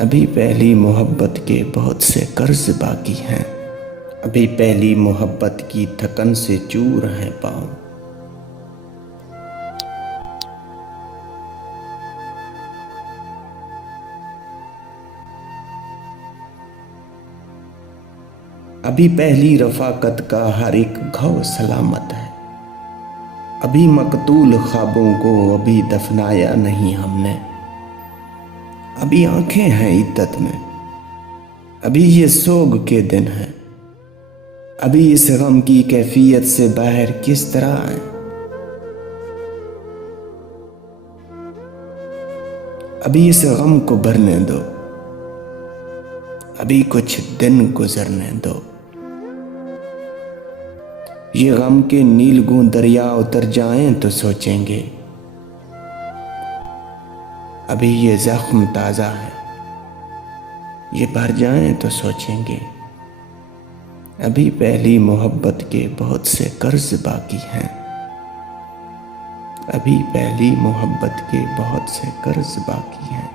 अभी पहली मोहब्बत के बहुत से कर्ज बाकी हैं। अभी पहली मोहब्बत की थकन से चूर हैं पाँव। अभी पहली रफ़ाकत का हर एक घाव सलामत है। अभी मकतूल ख्वाबों को अभी दफनाया नहीं हमने। अभी आंखें हैं इद्दत में, अभी ये सोग के दिन हैं। अभी इस गम की कैफियत से बाहर किस तरह आए। अभी इस गम को भरने दो, अभी कुछ दिन गुजरने दो। ये गम के नीलगूं दरिया उतर जाएं तो सोचेंगे, अभी ये जख्म ताज़ा है। ये भर जाएं तो सोचेंगे, अभी पहली मोहब्बत के बहुत से कर्ज बाकी हैं। अभी पहली मोहब्बत के बहुत से कर्ज बाकी हैं।